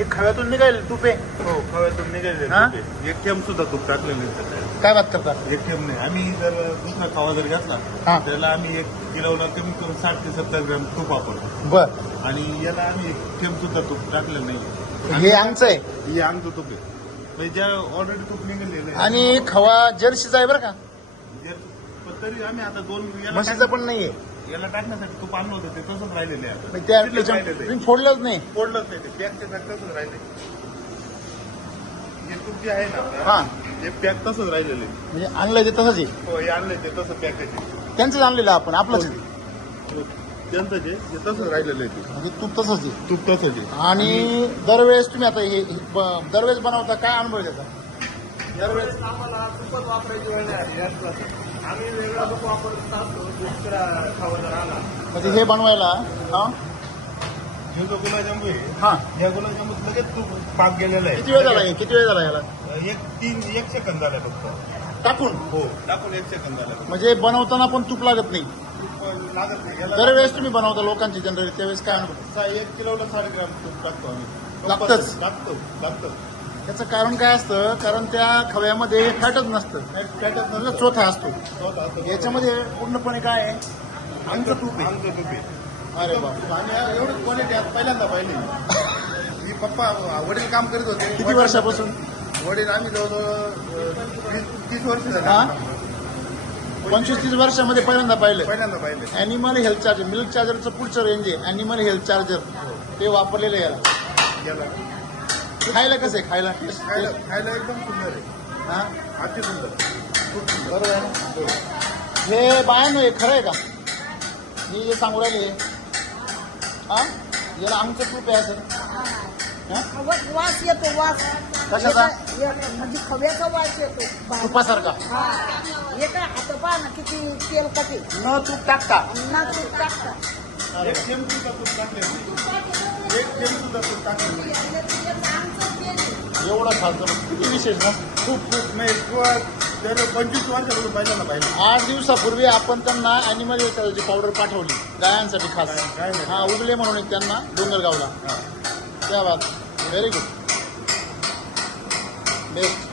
हे खव्यातून निघाल तूप आहे. हो, खव्यातून निघाले हा? तूप आहे. एक थेंब सुद्धा तूप टाकलेलं नाही त्याच्यात. काय बात करता. एक थेंब नाही. आम्ही जर दुसरा खवा जर घेतला हा. त्याला आम्ही 1 किलोला कमीत कमी 60 ते 70 ग्रॅम तूप वापरतो बर. आणि याला आम्ही एक थेंब सुद्धा तूप टाकलेलं नाही. हे आमचं आहे हे आमचं तूप आहे. म्हणजे ज्या ऑलरेडी तूप निघालेलं आहे. आणि खवा जर्सीचा आहे बरं का. पण तरी आम्ही आता 2 म्हशीचं पण नाहीये. याला टाकण्यासाठी तूप आणलं होतं ते तसंच राहिलेलं आहे आता. म्हणजे त्या तिथेच राहिलेलं आहे. तुम्ही फोडलंच नाही. फोडलंच नाही ते पॅक ते पॅक तसंच राहिले. हे तूप जे आहे ना आपलं, हा हे पॅक तसंच राहिलेलं आहे. म्हणजे आणलंय ते तसंच आहे. हो, हे आणलंय ते तसं पॅक आहे. त्यांचंच आणलेलं आपण आपलंच आहे. त्यांचं जे तसंच राहिलेलं आहे ते म्हणजे तूप तसंच आहे. तूप तसंच आहे. आणि दरवेळेस तुम्ही आता हे दरवेळेस बनवता काय अनुभव आहे त्याचा. दरवेळेस आम्हाला तूपच वापरायची वेळ नाही आली. आम्ही वेगळा तूप वापरत असतो दुसरा खावा जर आला. म्हणजे हे बनवायला हा हे जो गुलाबजामू आहे हा या गुलाबजामूत लगेच तूप पाक गेलेला आहे. किती वेळ झाला हे? किती वेळ झाला याला 1 सेकंद झाला फक्त. टाकून. हो, टाकून 1 सेकंद झाला. म्हणजे बनवताना पण तूप लागत नाही. तूप लागत नाही. याला दरवेळेस तुम्ही बनवता लोकांची जनरली त्यावेळेस काय अनुभव. 1 किलोला 60 ग्रॅम तूप टाकतो आम्ही. लागतंच? लागतं. त्याचं कारण काय असतं. कारण त्या खव्यामध्ये फॅटच नसतं. फॅटच चोथा असतो. याच्यामध्ये पूर्णपणे काय आहे आमचं तूप आहे. आमचं तूप आहे. अरे बाप. आम्ही एवढं क्वालिटी आज पहिल्यांदा पाहिली. मी पप्पा वडील काम करीत होते. किती वर्षापासून. वडील आम्ही जवळजवळ 30 वर्ष झाले. हा 25-30 वर्षामध्ये पहिल्यांदा पाहिलं. पाहिले. ॲनिमल हेल्थ चार्जर मिल्क चार्जरचं पुढचं रेंज आहे. ॲनिमल हेल्थ चार्जर ते वापरलेलं आहे याला. याला खायला कसं आहे खायला. खायला एकदम सुंदर आहे. हा अति सुंदर. खूप सुंदर. बरोबर आहे ना. हे बाय हे खरं आहे का. मी जे सांगू राहिले हा याला आमचं तूप आहे असं. हा? वास येतो वास. कशाचा? म्हणजे खव्याचा वास येतो. तुपासारखा. हा हे काय आता पहा ना किती तेल कपी न तूप टाकता. ना तूप टाकता. एक थेंब सुद्धा तूप टाकले नाही. एक थेंब सुद्धा तूप टाकले नाही. एवढं खालतं किती विशेष ना. खूप म्हणजे जर 25 वर्षापासून पहिल्यांदा पाहिजे. 8 दिवसापूर्वी आपण त्यांना ॲनिमल हेल्थची पावडर पाठवली गायांसाठी खास. काय नाही. हा उगले म्हणून एक त्यांना डोंगरगावला. त्या बात व्हेरी गुड बेस्ट.